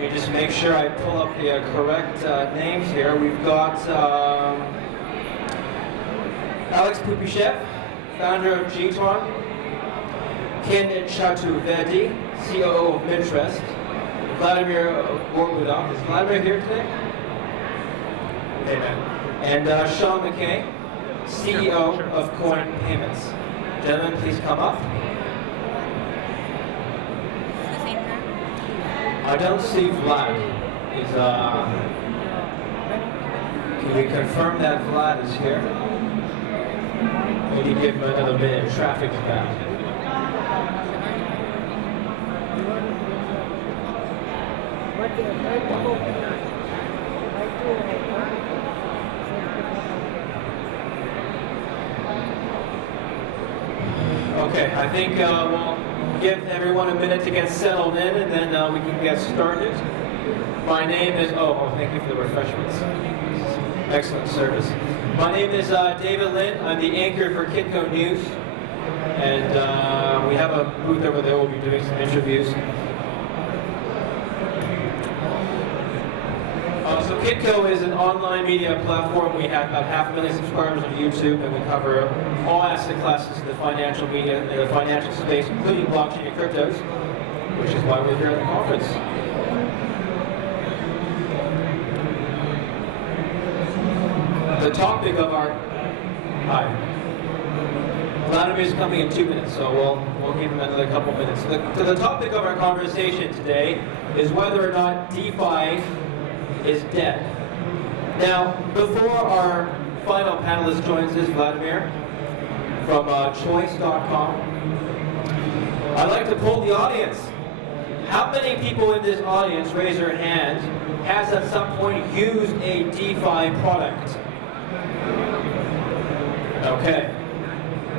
Let me just make sure I pull up the correct names here. We've got Alex Pupishev, founder of GTON, Kyn Chaturvedi, COO of Minterest, Vladimir Gorbunov. Is Vladimir here today? Amen. And Mackay, CEO of Coinpayments. Gentlemen, please come up. I don't see Vlad. Can we confirm that Vlad is here? Maybe give him another minute. Traffic's bad. Okay, I think we'll give everyone a minute to get settled in, and then we can get started. My name is, thank you for the refreshments. Excellent service. My name is David Lin. I'm the anchor for Kitco News, and we have a booth over there. We'll be doing some interviews. So Kitco is an online media platform. We have about 500,000 subscribers on YouTube, and we cover all asset classes in the financial media, in the financial space, including blockchain and cryptos, which is why we're here at the conference. The topic of our... Hi. Vladimir is coming in 2 minutes, so we'll give him another couple minutes. The topic of our conversation today is whether or not DeFi is dead. Now, before our final panelist joins us, Vladimir, from choice.com, I'd like to poll the audience. How many people in this audience, raise their hand, has at some point used a DeFi product? Okay.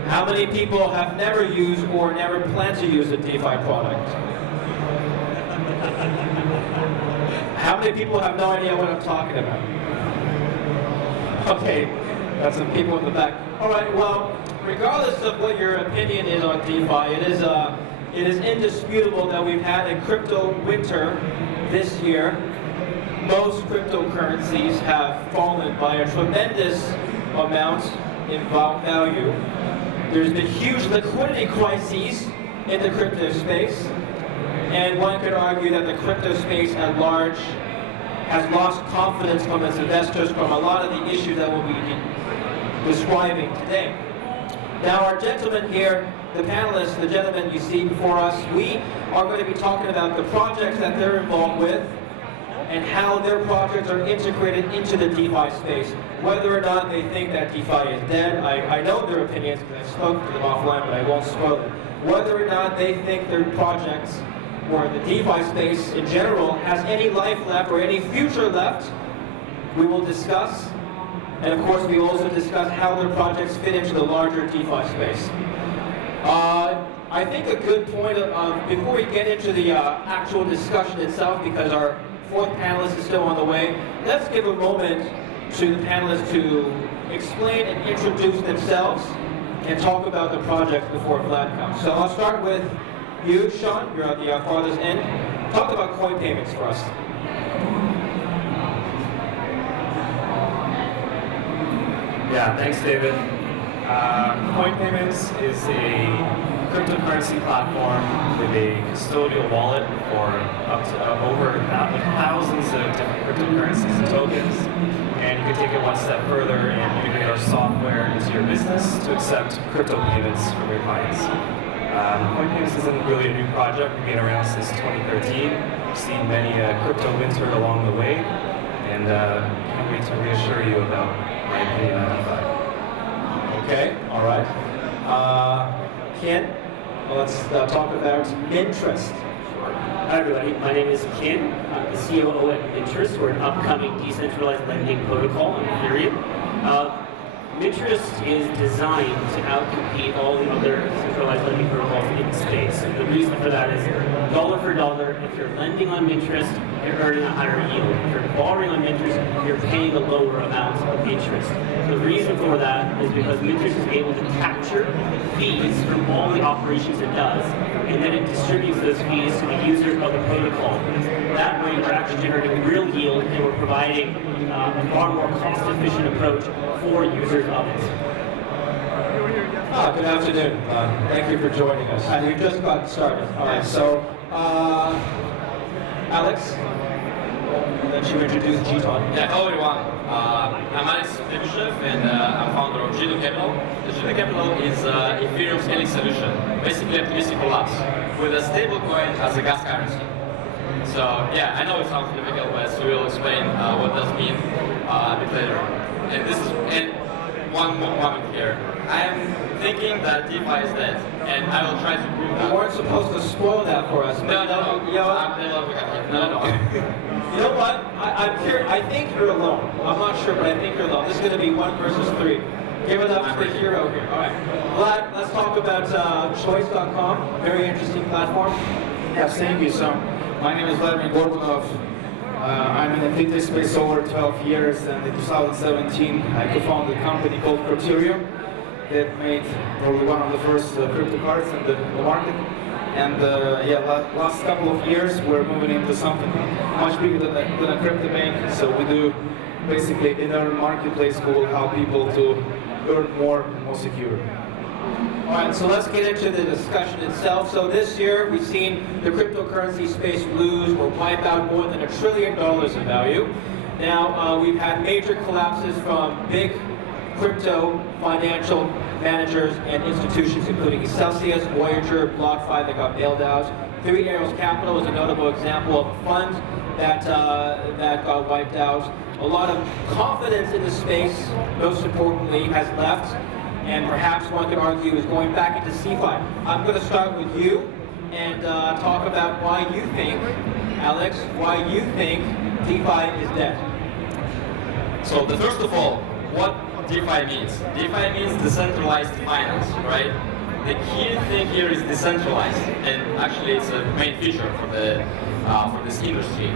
How many people have never used or never plan to use a DeFi product? How many people have no idea what I'm talking about? Okay, that's some people in the back. All right, well, regardless of what your opinion is on DeFi, it is indisputable that we've had a crypto winter this year. Most cryptocurrencies have fallen by a tremendous amount in value. There's been huge liquidity crises in the crypto space. And one could argue that the crypto space at large has lost confidence from its investors from a lot of the issues that we'll be describing today. Now, our gentlemen here, the panelists, the gentlemen you see before us, we are going to be talking about the projects that they're involved with and how their projects are integrated into the DeFi space. Whether or not they think that DeFi is dead, I know their opinions because I spoke to them offline, but I won't spoil it. Whether or not they think their projects or the DeFi space in general has any life left or any future left, we will discuss. And of course, we will also discuss how their projects fit into the larger DeFi space. I think a good point before we get into the actual discussion itself, because our fourth panelist is still on the way, let's give a moment to the panelists to explain and introduce themselves and talk about the project before Vlad comes. So I'll start with you, Sean, you're at the farthest end. Talk about Coinpayments for us. Yeah, thanks, David. Coinpayments is a cryptocurrency platform with a custodial wallet for up to over thousands of different cryptocurrencies and tokens. And you can take it one step further and integrate our software into your business to accept crypto payments from your clients. Coinpayments isn't really a new project. We've been around since 2013. We've seen many crypto winter along the way, and can't wait to reassure you about my opinion on DeFi. Okay, all right. Kyn, let's talk about Minterest. Hi everybody, my name is Kyn. I'm the COO at Minterest. We're an upcoming decentralized lending protocol on Ethereum. Minterest is designed to outcompete all the other centralized lending protocols in the space. And the reason for that is dollar for dollar, if you're lending on Minterest, you're earning a higher yield. If you're borrowing on Minterest, you're paying a lower amount of interest. The reason for that is because Minterest is able to capture fees from all the operations it does, and then it distributes those fees to the users of the protocol. That way, we're actually generating real yield, and we're providing a far more cost-efficient approach for users of it. Good afternoon. Thank you for joining us. We've just got started. All right, so Alex, I'll let you introduce GTON. Yeah, hello everyone. I'm Alex Pupishev and I'm founder of GTON Capital. The GTON Capital is Ethereum scaling solution, basically optimistic collapse, with a stable coin as a gas currency. So yeah, I know it sounds difficult, but we will explain what does mean a bit later. And one more moment here. I am thinking that DeFi is dead, and I will try to prove that. You weren't supposed to spoil that for us. No. You know, No. you know what? I'm here. I think you're alone. I'm not sure, but I think you're alone. This is going to be 1 versus 3. Give it up to the hero here. All right. Vlad, let's talk about choice.com. Very interesting platform. Yes, thank you. So, my name is Vladimir Gorbunov. I'm in the fintech space over 12 years, and in 2017 I co-founded a company called Ethereum that made probably one of the first crypto cards in the market. And last couple of years we're moving into something much bigger than a crypto bank. So we do basically in our marketplace who will help people to earn more and more secure. All right, so let's get into the discussion itself. So this year, we've seen the cryptocurrency space lose or wipe out more than $1 trillion in value. Now, we've had major collapses from big crypto financial managers and institutions, including Celsius, Voyager, BlockFi that got bailed out. Three Arrows Capital is a notable example of a fund that got wiped out. A lot of confidence in the space, most importantly, has left. And perhaps one could argue is going back into CeFi. I'm going to start with you and talk about why you think, Alex, why you think DeFi is dead. So first of all, what DeFi means? DeFi means decentralized finance, right? The key thing here is decentralized, and actually it's a main feature for this industry.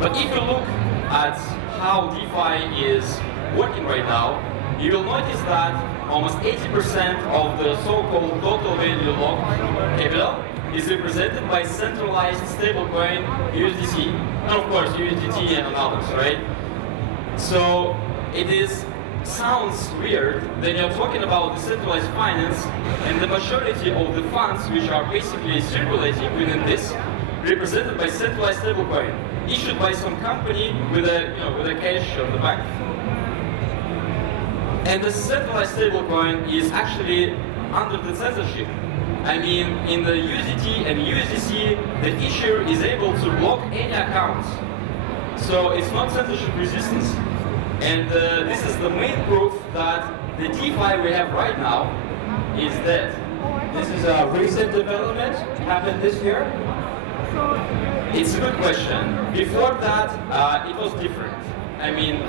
But if you look at how DeFi is working right now, you will notice that almost 80% of the so-called total value locked capital is represented by centralized stablecoin USDC, and of course USDT and others, right? So sounds weird that you're talking about decentralized finance, and the majority of the funds which are basically circulating within this represented by centralized stablecoin issued by some company with a cash on the bank. And the centralized stablecoin is actually under the censorship. I mean, in the USDT and USDC, the issuer is able to block any accounts. So it's not censorship resistance. And this is the main proof that the DeFi we have right now is dead. This is a recent development, happened this year? It's a good question. Before that, it was different. I mean,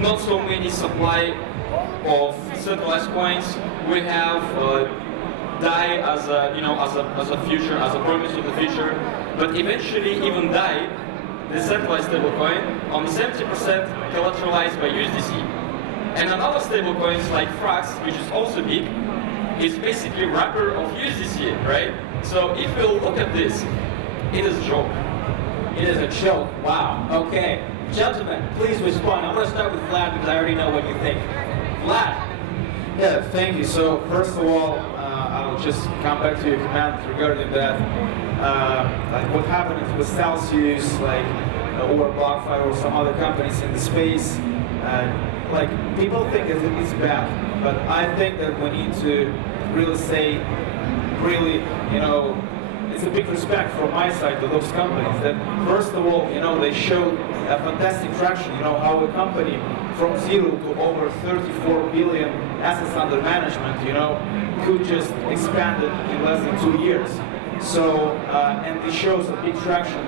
not so many supply of centralized coins. We have DAI as a future, as a promise of the future. But eventually, even DAI, the centralized stablecoin, only 70% collateralized by USDC. And another stablecoins like Frax, which is also big, is basically wrapper of USDC, right? So if you look at this, it is a joke. It is a joke. Wow. Okay. Gentlemen, please respond. I'm going to start with Vlad because I already know what you think. Vlad. Yeah, thank you. So first of all, I'll just come back to your comment regarding that. Like what happened with Celsius, or BlockFi or some other companies in the space. Like people think that it's bad, but I think that we need to really say, it's a big respect from my side to those companies that first of all, they showed a fantastic traction, how a company from zero to over 34 billion assets under management, could just expand it in less than 2 years. So, and it shows a big traction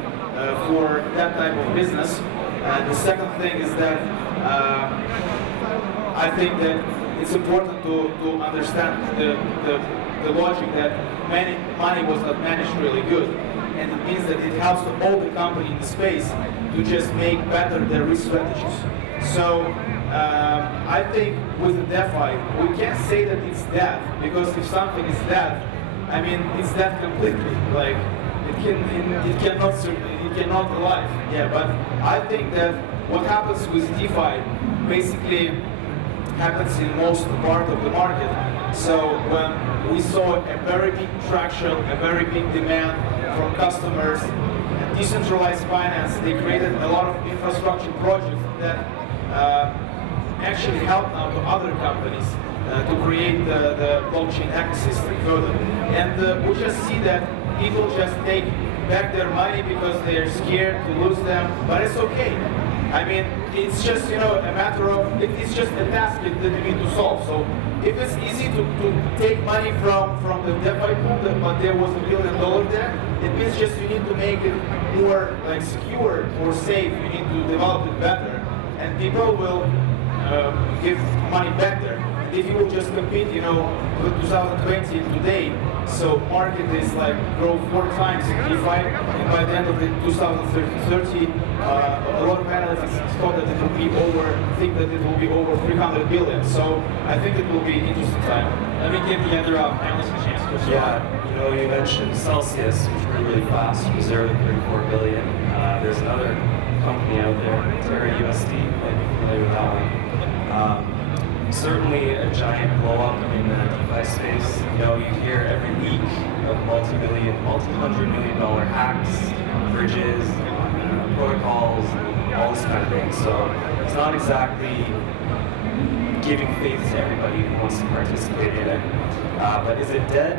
for that type of business. The second thing is that I think that it's important to understand the logic that money was not managed really good. And it means that it helps all the company in the space to just make better their risk strategies. So I think with the DeFi, we can't say that it's dead, because if something is dead, I mean, it's dead completely. Like it he cannot alive. Yeah, but I think that what happens with DeFi basically happens in most part of the market. So when we saw a very big traction, a very big demand from customers, and decentralized finance, they created a lot of infrastructure projects that actually helped now to other companies to create the blockchain ecosystem further. And we just see that people just take back their money because they're scared to lose them, but it's okay. I mean, it's just, a matter of, it's just a task that you need to solve. So if it's easy to take money from the DeFi pool, but there was $1 billion there, it means just you need to make it more like secure or safe. You need to develop it better, and people will give money back there. If you will just compete, with 2020 today, so market is like grow 4 times in DeFi, and by the end of the 2030, a lot of analysts thought that it will be think that it will be over 300 billion. So I think it will be an interesting time. Let me give the other panelists a chance to respond. Yeah, you mentioned Celsius, which grew really fast from 0 to 34 billion. There's another company out there, Terra USD, might be familiar with that one. Certainly a giant blow up in the DeFi space. You hear every week of multi-hundred million dollar hacks, bridges, protocols, all this kind of thing. So it's not exactly giving faith to everybody who wants to participate in it. But is it dead?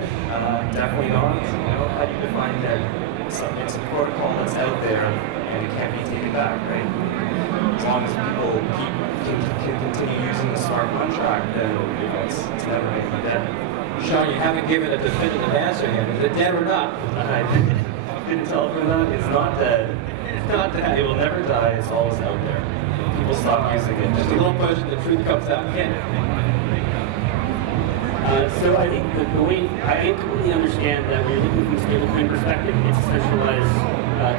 Definitely not. How do you define dead? It's a protocol that's out there and it can't be taken back, right? As long as people can continue using the smart contract, then it's never going to be dead. Sean, you haven't given a definitive answer yet. Is it dead or not? I didn't tell them that. It's not dead. It's not dead. It will never die. It's always out there. People stop using it. Just a little push and the truth comes out. Kyn. So I think the way I completely understand that when you're looking from a stablecoin perspective, it's a centralized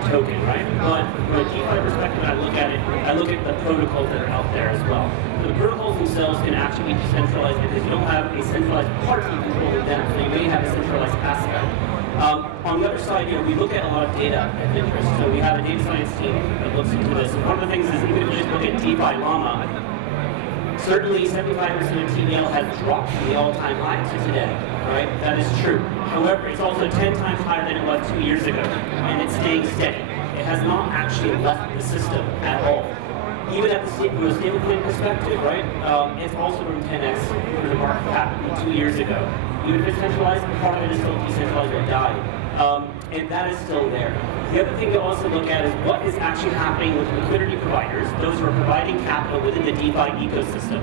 token, right? But from a DeFi perspective, I look at the protocols that are out there as well. So the protocols themselves can actually be decentralized because you don't have a centralized party controlling them, so you may have a centralized aspect. On the other side, we look at a lot of data at Minterest. So we have a data science team that looks into this. And one of the things is, even if you just look at DeFi Llama, certainly 75% of TVL has dropped from the all-time high to today, right? That is true. However, it's also 10 times higher than it was 2 years ago, and it's staying steady. It has not actually left the system at all. Even from a stablecoin perspective, right? It's also from 10x for the market cap from 2 years ago. Even if it's centralized, part of it is still decentralized or died. And that is still there. The other thing to also look at is what is actually happening with liquidity providers, those who are providing capital within the DeFi ecosystem.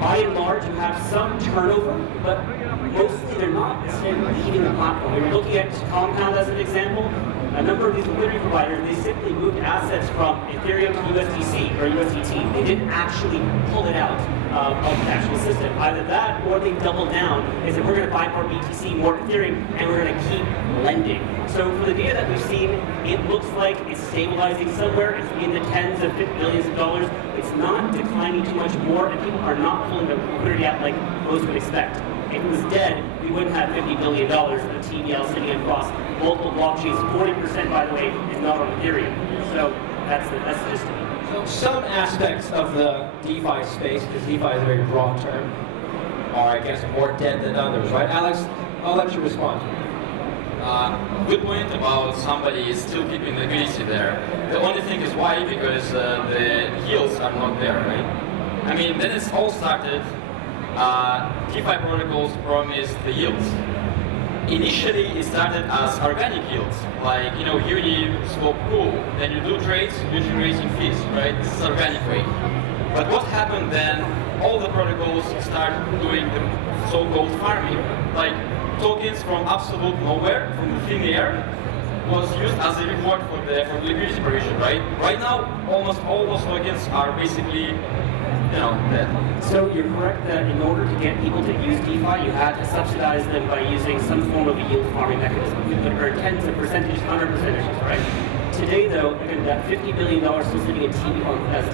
By and large, you have some turnover, but mostly they're not necessarily leaving the platform. We were looking at Compound as an example. A number of these liquidity providers, they simply moved assets from Ethereum to USDC or USDT. They didn't actually pull it out of the actual system. Either that or they doubled down and said, we're going to buy more BTC, more Ethereum, and we're going to keep lending. So for the data that we've seen, it looks like it's stabilizing somewhere. It's in the tens of billions of dollars. It's not declining too much more, and people are not pulling the liquidity out like most would expect. If it was dead, we wouldn't have $50 billion of TVL sitting across multiple blockchains. 40%, by the way, is not on Ethereum. So that's the gist of it. So some aspects of the DeFi space, because DeFi is a very broad term, are, I guess, more dead than others, right? Alex, I'll let you respond. Good point about somebody is still keeping liquidity there. The only thing is why, because the yields are not there, right? I mean, then it's all started. DeFi protocols promise the yields. Initially, it started as organic yields, like Uni, Swap, Pool. Then you do trades, you're generating fees, right? This is organic way. But what happened then? All the protocols start doing the so-called farming, like tokens from absolute nowhere, from the thin air, was used as a reward for the liquidity provision, right? Right now, almost all those tokens are basically dead. So you're correct that in order to get people to use DeFi, you had to subsidize them by using some form of a yield farming mechanism. You could earn tens of percentages, 100%, right? Today, though, again, that $50 billion still sitting as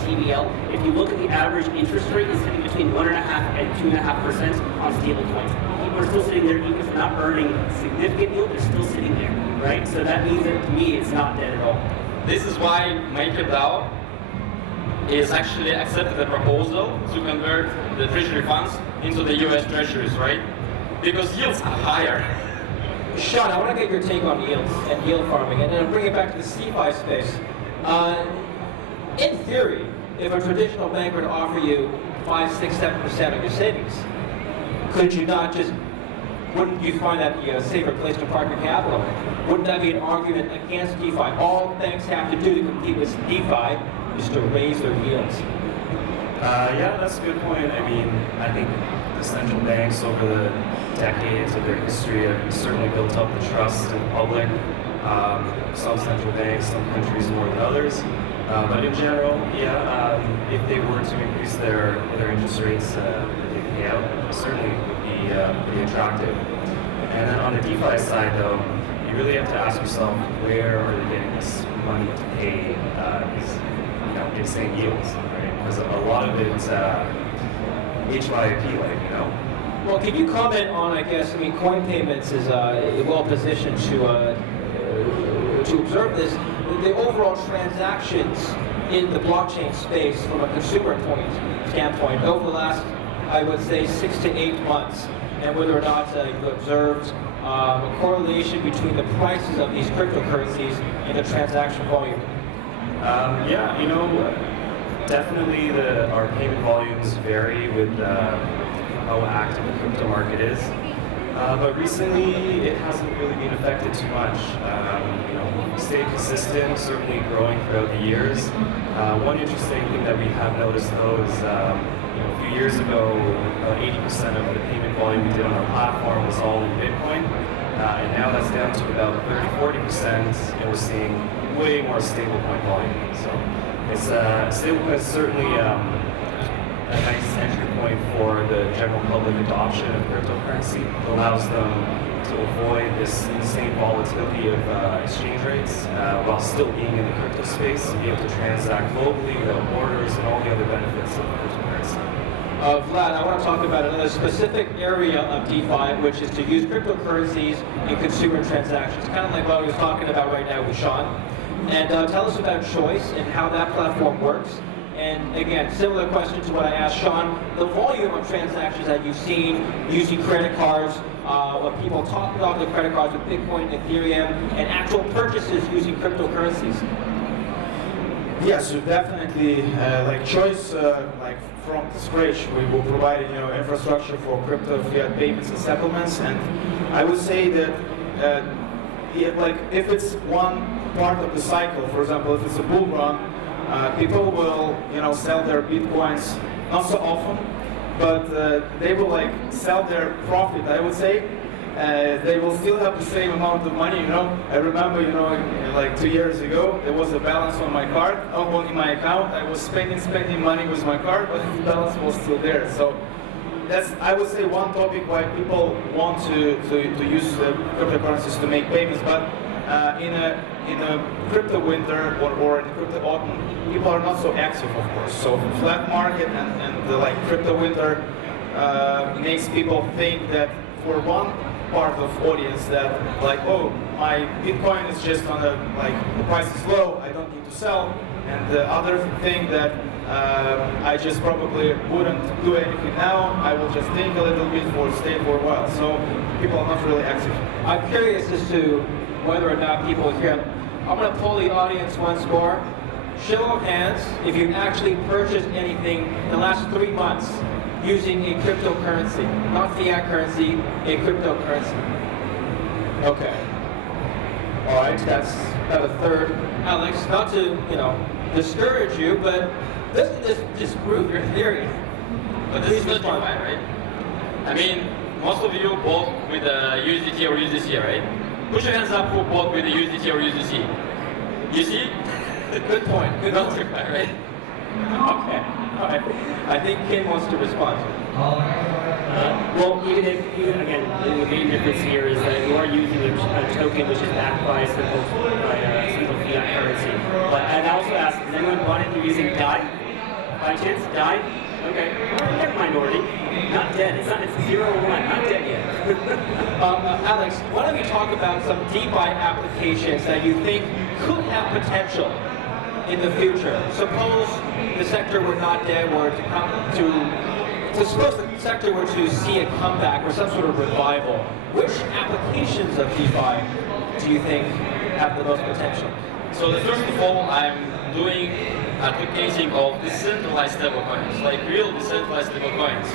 TVL. If you look at the average interest rate, it's sitting between 1.5% and 2.5% on stablecoins. People are still sitting there, even if they're not earning significant yield, they're still sitting there, right? So that means that to me, it's not dead at all. This is why MakerDAO is actually accepted the proposal to convert the treasury funds into the US treasuries, right? Because yields are higher. Sean, I want to get your take on yields and yield farming, and then bring it back to the CFI space. In theory, if a traditional bank were to offer you 5, 6, 7% of your savings, could you not just, wouldn't you find that a safer place to park your capital? Wouldn't that be an argument against DeFi? All banks have to do to compete with DeFi is to raise their yields. Yeah, that's a good point. I mean, I think the central banks over the decades of their history have certainly built up the trust in the public. Some central banks, some countries more than others. But in general, yeah, if they were to increase their interest rates that they pay out, it certainly would be pretty attractive. And then on the DeFi side, though, you really have to ask yourself, where are they getting this money to pay these insane yields, right? Because a lot of it's HYP, like, Well, can you comment on, Coinpayments is well positioned to observe this, the overall transactions in the blockchain space from a consumer standpoint over the last, I would say, 6 to 8 months, and whether or not you've observed a correlation between the prices of these cryptocurrencies and the transaction volume. Yeah, definitely our payment volumes vary with how active the crypto market is. But recently, it hasn't really been affected too much. Stayed consistent, certainly growing throughout the years. One interesting thing that we have noticed, though, is a few years ago, about 80% of the payment volume we did on our platform was all in Bitcoin. And now that's down to about 30-40%, and we're seeing way more stablecoin volume. So stablecoin is certainly a nice entry point for the general public adoption of cryptocurrency. It allows them to avoid this insane volatility of exchange rates while still being in the crypto space and be able to transact globally without borders and all the other benefits of cryptocurrency. Vlad, I want to talk about another specific area of DeFi, which is to use cryptocurrencies in consumer transactions, kind of like what I was talking about right now with Sean. And tell us about Choice and how that platform works. And again, similar question to what I asked Sean, the volume of transactions that you've seen using credit cards, what people talk about the credit cards with Bitcoin, Ethereum, and actual purchases using cryptocurrencies. Yes, so definitely, Choice, from scratch, we will provide infrastructure for crypto fiat payments and settlements, and I would say that if it's one part of the cycle, for example, if it's a bull run, people will sell their bitcoins not so often, but they will sell their profit, I would say. They will still have the same amount of money, I remember, 2 years ago, there was a balance on my card, in my account. I was spending money with my card, but the balance was still there. So that's, I would say, one topic why people want to use cryptocurrencies to make payments. But in a crypto winter or in a crypto autumn, people are not so active, of course. So flat market and the crypto winter makes people think that for one part of audience that my Bitcoin is just on the price is low, I don't need to sell, and the other thing that I just probably wouldn't do anything now, I will just think a little bit stay for a while. So people are not really active. I'm curious as to whether or not people here, I'm going to poll the audience once more. Show of hands if you've actually purchased anything in the last 3 months using a cryptocurrency, not fiat currency, a cryptocurrency. Okay. All right, that's about a third. Alex, not to discourage you, but doesn't this disprove your theory? But this is not DeFi, right? I mean, most of you bought with USDT or USDC, right? Put your hands up who bought with the USDT or USDC. You see? Good point. Good Not answer. DeFi, right? Okay. All right. I think Kyn wants to respond. Well, even again, the main difference here is that you are using a token which is backed by a simple fiat currency. But I'd also ask, has anyone bought it using DAI? By chance, DAI? Okay, they're minority. Not dead. It's 0-1. Not dead yet. Alex, why don't we talk about some DeFi applications that you think could have potential in the future. Suppose the sector were not dead, were to come to suppose the sector were to see a comeback or some sort of revival. Which applications of DeFi do you think have the most potential? So the first of all, I'm doing advocating of decentralized stablecoins, like real decentralized stablecoins.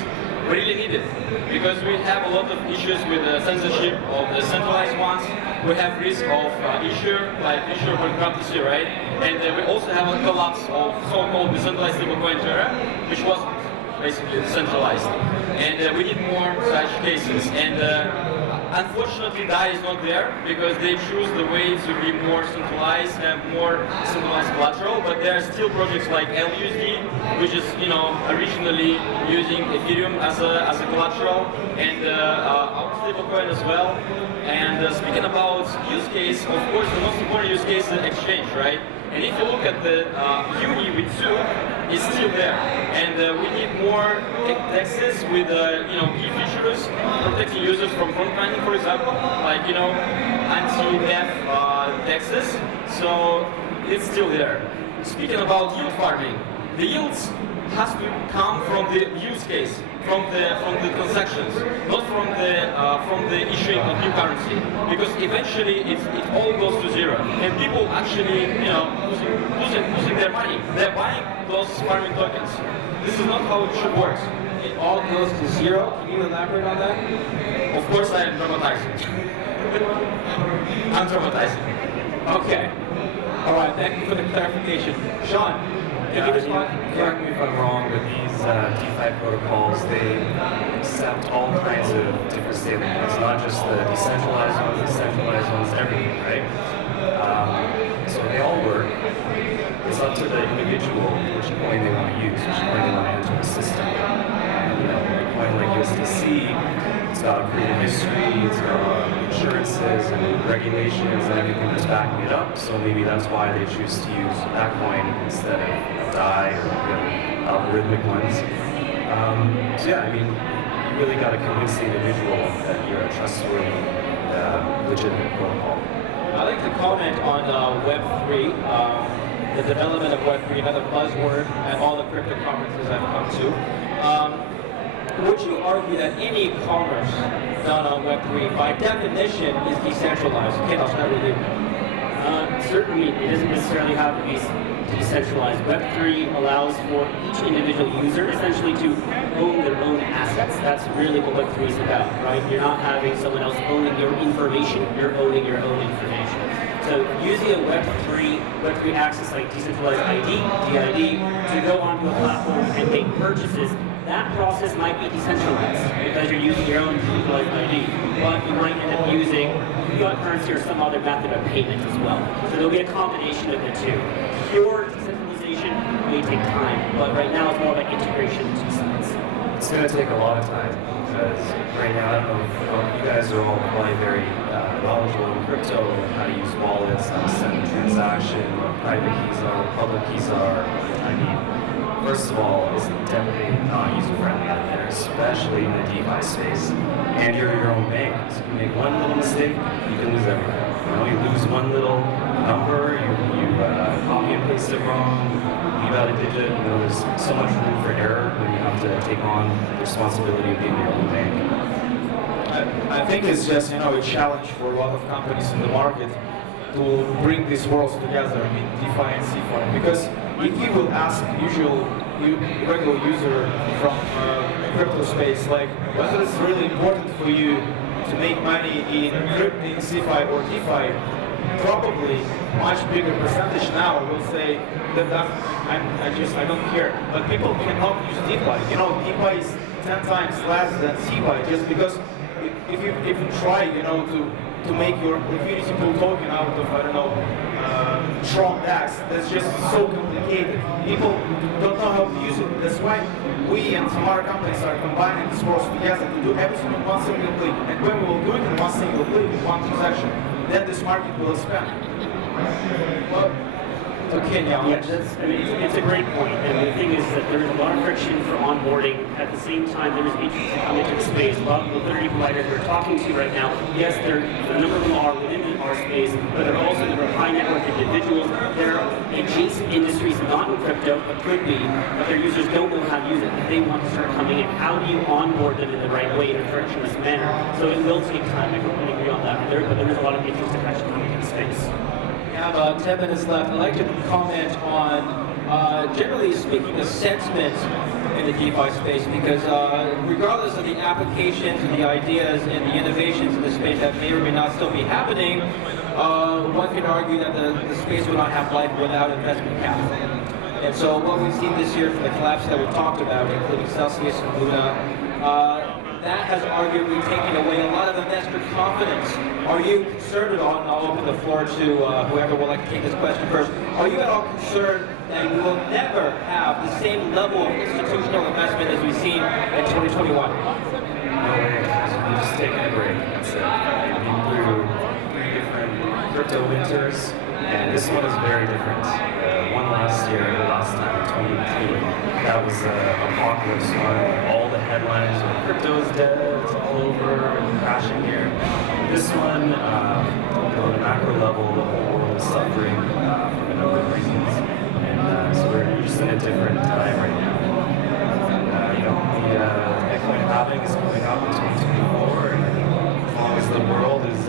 We really need it because we have a lot of issues with the censorship of the centralized ones. We have risk of issuer bankruptcy, right? And we also have a collapse of so-called decentralized stablecoin era, which was basically decentralized. And we need more such cases. And unfortunately, that is not there because they choose the way to be more centralized and more centralized collateral. But there are still projects like LUSD, which is originally using Ethereum as a collateral, and our stablecoin as well. And speaking about use case, of course, the most important use case is exchange, right? And if you look at the Uni with 2, it's still there. And we need more taxes with key features, protecting users from front running, for example, like anti-theft taxes. So it's still there. Speaking about yield farming, the yields has to come from the use case, from the transactions, not from the issuing of new currency, because eventually it all goes to zero, and people actually losing their money. They're buying those farming tokens. This is not how it should work. It all goes to zero. Can you elaborate on that? Of course, I am dramatizing. I'm dramatizing. Okay. All right. Thank you for the clarification, Sean. Yeah, correct me if I'm wrong, but these DeFi protocols, they accept all kinds of different stablecoins, not just the decentralized ones, the centralized ones, everything, right? So they all work. It's up to the individual which coin they want to use, which coin they want to enter the system. And, a coin like USDC, it's got a proven history, it's got insurances and regulations and everything that's backing it up. So maybe that's why they choose to use that coin instead of DAI or the algorithmic ones. So yeah, I mean, you really got to convince the individual that you're a trustworthy, legitimate protocol. I'd like to comment on Web3, the development of Web3, another buzzword at all the crypto conferences I've come to. Would you argue that any commerce done on Web3, by definition, is decentralized? Kyn, I'll start with you. Certainly, it doesn't necessarily have to be decentralized. Web3 allows for each individual user essentially to own their own assets. That's really what Web3 is about, right? You're not having someone else owning your information, you're owning your own information. So using a Web3 access like decentralized ID, DID, to go onto a platform and make purchases, that process might be decentralized because you're using your own decentralized ID, but you might end up using fiat currency or some other method of payment as well. So there'll be a combination of the two. Pure decentralization may take time, but right now it's more about integration of two sides. It's going to take a lot of time because right now, I don't know if you guys are all probably very knowledgeable in crypto and how to use wallets, how to send a transaction, what private keys are, what public keys are. I mean, first of all, it's definitely not user-friendly out there, especially in the DeFi space. And you're your own bank. So you make one little mistake, you can lose everything. You lose one little number, you copy and paste it wrong, leave out a digit. There's so much room for error when you have to take on the responsibility of being your own bank. I think it's just a challenge for a lot of companies in the market to bring these worlds together. I mean, DeFi and CeFi, because if you will ask regular user from crypto space, like whether it's really important for you to make money in CeFi or DeFi, probably much bigger percentage now will say that I don't care. But people cannot use DeFi. DeFi is 10 times less than CeFi just because if you try to make your liquidity pool token out of Tron DAX, that's just so complicated. People don't know how to use it. That's why we and some other companies are combining these worlds together to do everything in one single click. And when we will do it in one single click, in one transaction, then this market will expand. Well, So Kyn, yeah, Yeah, it's a great point. And the thing is that there's a lot of friction for onboarding. At the same time, there's interest to come into the space. A lot of the liquidity providers we're talking to right now, yes, a number of them are within our space, but there are also a number of high net worth individuals. There are adjacent industries, not in crypto, but could be, but their users don't know how to use it. They want to start coming in. How do you onboard them in the right way, in a frictionless manner? So it will take time. I completely agree on that. But there is a lot of interest to actually coming into the space. We have 10 minutes left. I'd like to comment on, generally speaking, the sentiment in the DeFi space, because regardless of the applications and the ideas and the innovations in the space that may or may not still be happening, one could argue that the space would not have life without investment capital. And so what we've seen this year from the collapse that we've talked about, including Celsius and Luna, that has arguably taken away a lot of investor confidence. Are you concerned at all, and I'll open the floor to whoever would like to take this question first, are you at all concerned that you will never have the same level of institutional investment as we've seen in 2021? No way. We're just taking a break. That's it. We've been through 3 different crypto winters, and this one is very different. One last year, the last time in 2018, that was apocalypse on all the headlines. Crypto is dead, it's all over, and crashing here. This one, on a macro level, the whole world is suffering from a number of reasons, and so we're just in a different time right now. The Bitcoin halving is coming up in 2024, and as long as the world is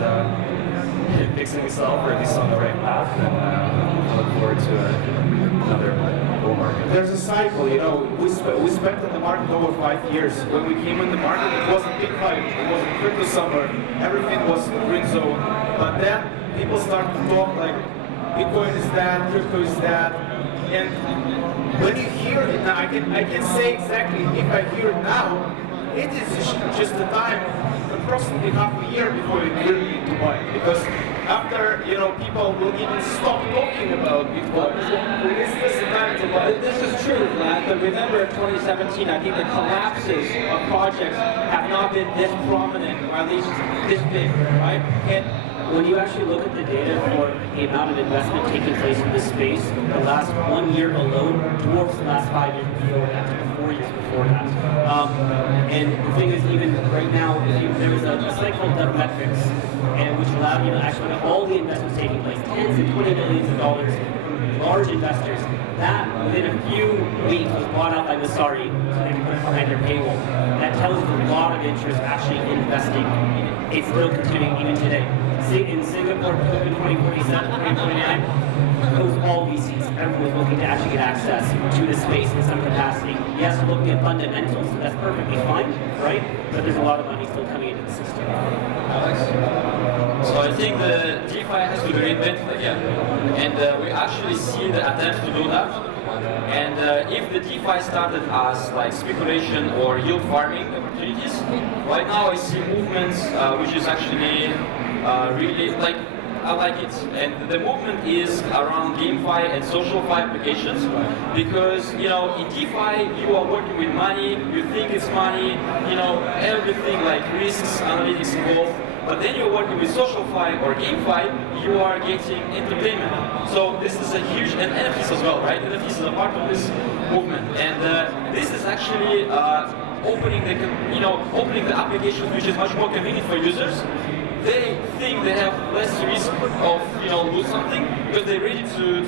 fixing itself, or at least on the right path, then I look forward to another bull market. There's a cycle, you know, we spent in the market over 5 years. When we came in the market, it wasn't big hype, it wasn't crypto summer, everything was green zone. But then people start to talk like, Bitcoin is that, crypto is that, and when you hear it now, I can say exactly, if I hear it now, it is just the time, approximately half a year before you really need to buy it. Because after, people will even stop talking about Bitcoin. Is this the time to buy it? This is true, Vlad, but remember in 2017, I think the collapses of projects have not been this prominent, or at least this big, right? And when you actually look at the data for the amount of investment taking place in this space, the last 1 year alone dwarfs the last 5 years before that, 4 years before that. And the thing is, even right now, there was a site called Metrics, and which allowed you to actually look at all the investments taking place, tens and 20 millions of dollars, large investors. That, within a few weeks, was bought out by Masari, so they can put it behind their paywall. That tells you a lot of interest actually in investing. It's still continuing even today. In Singapore, in 2047, 2029, it was all VCs. Everyone was looking to actually get access to the space in some capacity. Yes, we're looking at fundamentals, so that's perfectly fine, right? But there's a lot of money still coming into the system. So I think the DeFi has to be reinvented again, and we actually see the attempts to do that. And if the DeFi started as like speculation or yield farming opportunities, right now I see movements which is actually really I like it. And the movement is around GameFi and SocialFi applications, because in DeFi you are working with money, you think it's money, everything like risks, analytics involved. But then you're working with SocialFi or GameFi, you are getting entertainment. So this is a huge, and NFTs as well, right? NFTs is a part of this movement, and this is actually opening the application, which is much more convenient for users. They think they have less risk of lose something because they're ready to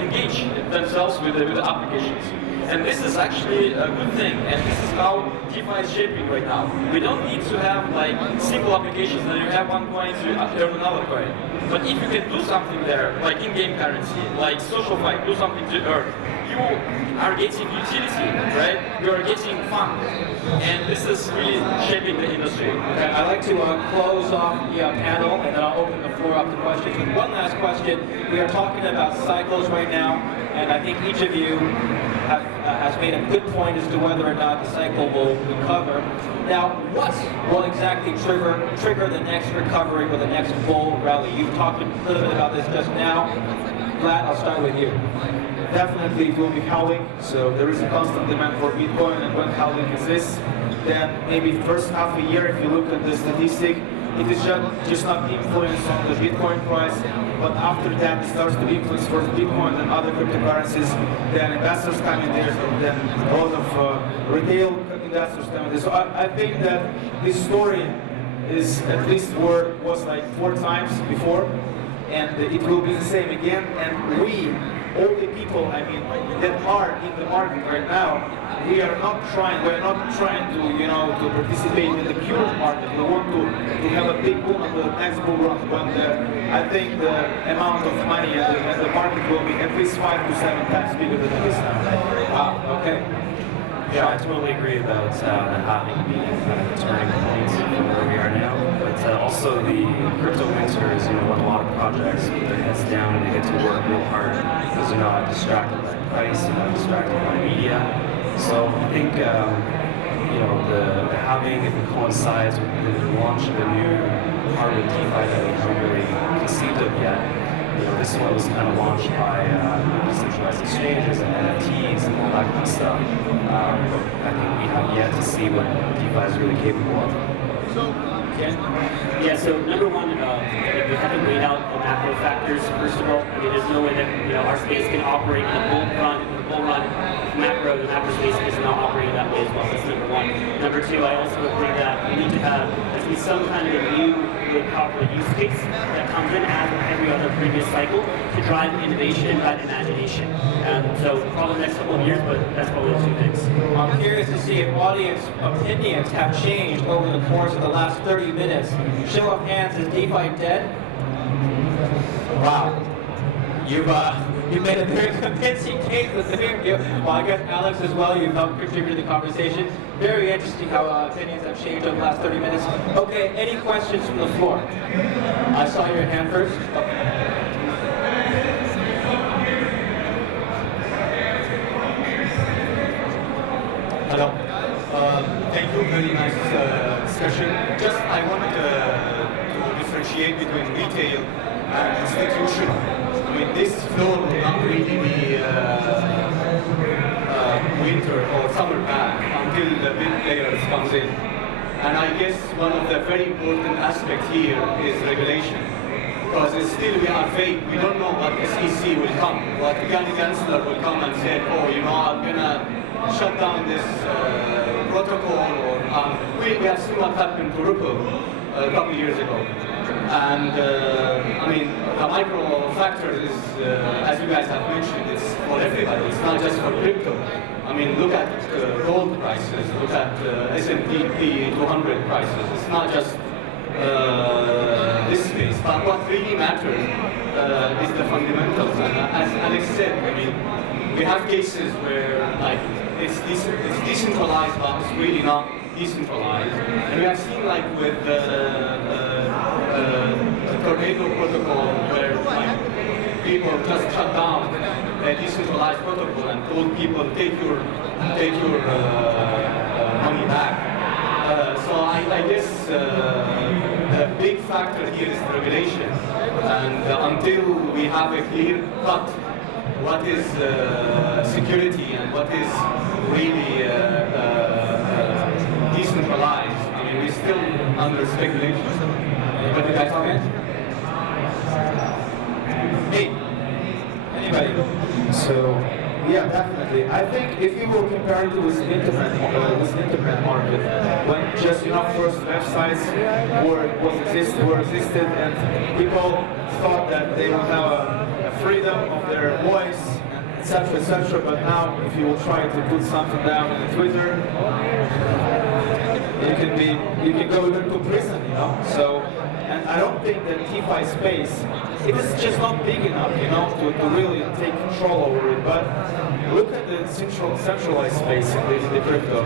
engage themselves with the applications. And this is actually a good thing, and this is how DeFi is shaping right now. We don't need to have like single applications that you have one coin to earn another coin. But if you can do something there, like in-game currency, like SocialFi, do something to earn, you are getting utility, right? You are getting fun. And this is really shaping the industry. Okay, I'd like to close off the panel, and then I'll open the floor up to questions. With one last question, we are talking about cycles right now, and I think each of you has made a good point as to whether or not the cycle will recover. Now, what will exactly trigger the next recovery or the next bull rally? You've talked a little bit about this just now. Vlad, I'll start with you. Definitely it will be halving, so there is a constant demand for Bitcoin, and when halving exists, then maybe first half a year, if you look at the statistic, it is just not influence on the Bitcoin price, but after that it starts to influence first Bitcoin and other cryptocurrencies. Then investors come in there, so then a lot of retail investors come in there. So I think that this story is at least was like 4 times before, and it will be the same again. And we, all the people, I mean, that are in the market right now, we are not trying to, you know, to participate in the pure market. We want to have a big boom on the next bull run when I think the amount of money and the market will be at least 5 to 7 times bigger than it is now. Wow, okay. Yeah, I totally agree about the halving being kind of a turning point from where we are now. But also the crypto winter is, you know, when a lot of projects put their heads down and they get to work real hard because they're not distracted by price, they're not distracted by media. So I think, you know, the halving, if it coincides with the launch of a new part of DeFi that we haven't really conceived of yet. You know, this one was kind of launched by decentralized exchanges and NFTs and all that kind of stuff. I think we have yet to see what DeFi is really capable of. Yeah, so number one, we haven't weighed out the macro factors, first of all. I mean, there's no way that, you know, our space can operate in a bull run macro. The macro space is not operating that way as well. That's number one. Number two, I also agree that we need to have at least some kind of a new, really powerful use case that comes in as every other previous cycle to drive innovation and drive imagination. And so probably the next couple of years, but that's probably the 2 things. I'm curious to see if audience opinions have changed over the course of the last 30 minutes. Show of hands, is DeFi dead? Wow. You made a very convincing case with the view. Well, I guess Alex as well, you've helped contribute to the conversation. Very interesting how opinions have changed over the last 30 minutes. Okay, any questions from the floor? I saw your hand first. Hello. Thank you. Very nice discussion. Just I wanted to differentiate between retail and institutional. I mean, this floor will not really be winter or summer back until the big players comes in. And I guess one of the very important aspects here is regulation. Because still we are vague. We don't know what SEC will come, what county councillor will come and say, oh, you know, I'm gonna shut down this protocol, or we have seen what happened to Ripple a couple of years ago. And I mean, the micro factors is, as you guys have mentioned, it's for everybody. It's not just for crypto. I mean, look at gold prices, look at S&P 200 prices. It's not just this space, but what really matters is the fundamentals. And as Alex said, I mean, we have cases where like it's decentralized, but it's really not decentralized. And we have seen like with the tornado protocol, where like people just shut down a decentralized protocol and told people take your money back. So I guess the big factor here is the regulation, and until we have a clear cut what is security and what is really decentralized, I mean, we're still under speculation. But you guys comment? Hey, anybody? So, yeah, definitely. I think if you will compare it with internet market, when just first websites existed, and people thought that they would have a freedom of their voice, etc., etc. But now, if you will try to put something down in Twitter, you can go even to prison, So, and I don't think that DeFi space, it is just not big enough, to really take control over it. But look at the centralized space in the crypto.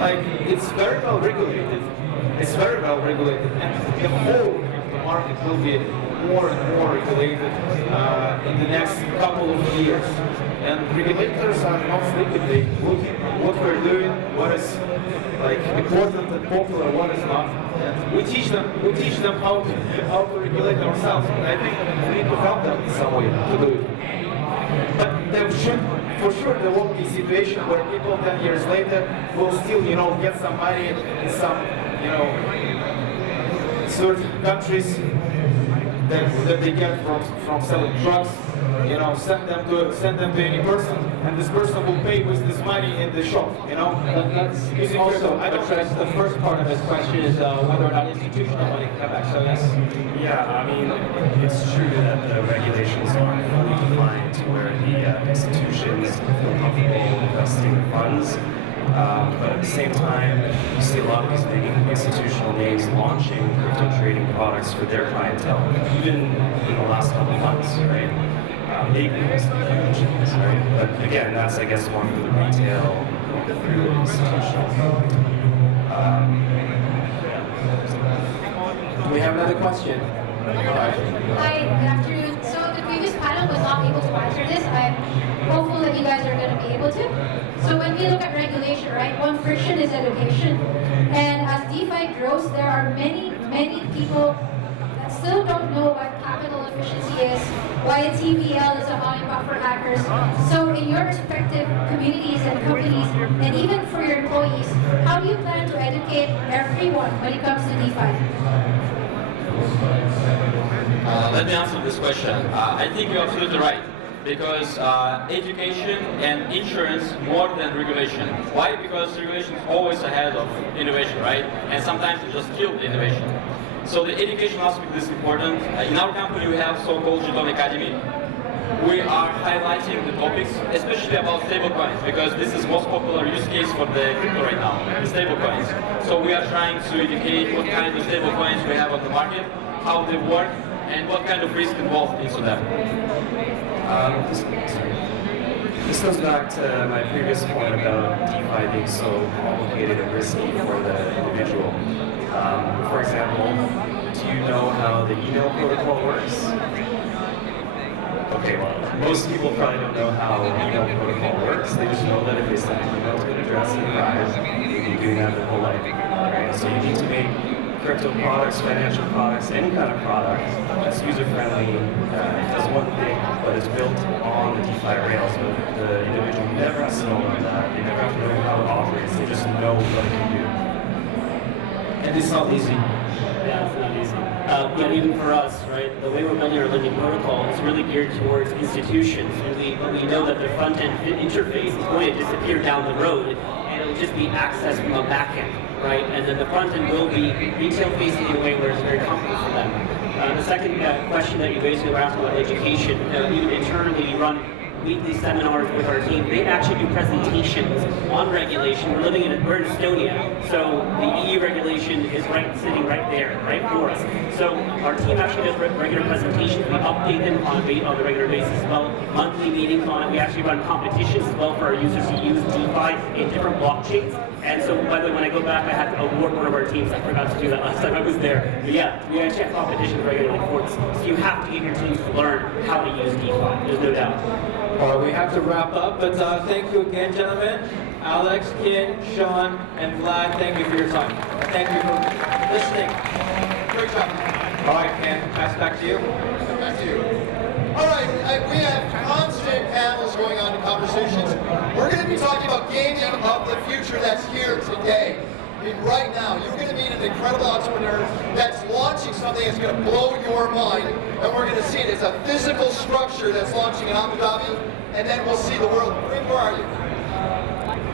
Like, it's very well regulated. It's very well regulated, and the whole crypto market will be more and more regulated in the next couple of years. And regulators are not sleeping. They look at what we're doing, what is like important and popular, what is not. And we teach them how to regulate ourselves. And I think we need to help them in some way to do it. But there should, for sure, there won't be a situation where people 10 years later will still, get some money in some, certain countries that they get from selling drugs. You know, send them to any person, and this person will pay with this money in the shop. You know, Let's using also crypto. address the first part of his question is whether or not institutional money can come back. So yes. Yeah, I mean, it's true that the regulations aren't fully defined to where the institutions feel comfortable investing their funds. But at the same time, you see a lot of these big institutional names launching crypto trading products for their clientele, even in the last couple of months, right? Big names, huge, right? But again, that's, I guess, more for the retail through the institutional. Do we have another question? Hi, good afternoon. So the previous panel was not able to answer this. I'm hopeful that you guys are going to be able to. So when we look at regulation, right, one friction is education. And as DeFi grows, there are many people that still don't know what capital efficiency is, why a TVL is a volume buffer hackers. So in your respective communities and companies, and even for your employees, how do you plan to educate everyone when it comes to DeFi? Let me answer this question. I think you're absolutely right, because education and insurance more than regulation. Why? Because regulation is always ahead of innovation, right? And sometimes it just kills innovation. So the education aspect is important. In our company, we have so-called GTON Academy. We are highlighting the topics, especially about stablecoins, because this is most popular use case for the crypto right now, the stablecoins. So we are trying to educate what kind of stablecoins we have on the market, how they work, and what kind of risk involved into them. This goes back to my previous point about DeFi being so complicated and risky for the individual. For example, do you know how the email protocol works? Okay, well, most people probably don't know how email protocol works. They just know that if they send an email to an address and arrives, they've been doing that their whole life. Right? So you need to make crypto products, financial products, any kind of product that's user-friendly, does one thing, but is built on the DeFi rails. So the individual never has to know about that. They never have to know how it operates. They just know what it can do. And it's not easy. Yeah, it's not easy. But even for us, right, the way we're building our lending protocol is really geared towards institutions. And we know that the front-end interface is going to disappear down the road, and it'll just be accessed from a back-end, right? And then the front-end will be retail-facing in a way where it's very comfortable for them. The second question that you basically were asking about education, even internally, we run weekly seminars with our team. They actually do presentations on regulation. We're in Estonia, so the EU regulation is sitting right there, right for us. So our team actually does regular presentations. We update them on a regular basis as well. Monthly meetings on it. We actually run competitions as well for our users to use DeFi in different blockchains. And so, by the way, when I go back, I have to award one of our teams. I forgot to do that last time I was there. But yeah, we actually have competitions regularly for us. So you have to get your teams to learn how to use DeFi. There's no doubt. We have to wrap up, but thank you again, gentlemen. Alex, Kyn, Sean, and Vlad, thank you for your time. Thank you for listening. Great job. All right, Kyn, pass back to you. Back to you. All right, we have constant panels going on in conversations. We're going to be talking about gaming of the future that's here today. I mean, right now, you're going to meet an incredible entrepreneur that's launching something that's going to blow your mind, and we're going to see it as a physical structure that's launching in Abu Dhabi, and then we'll see the world. Where are you?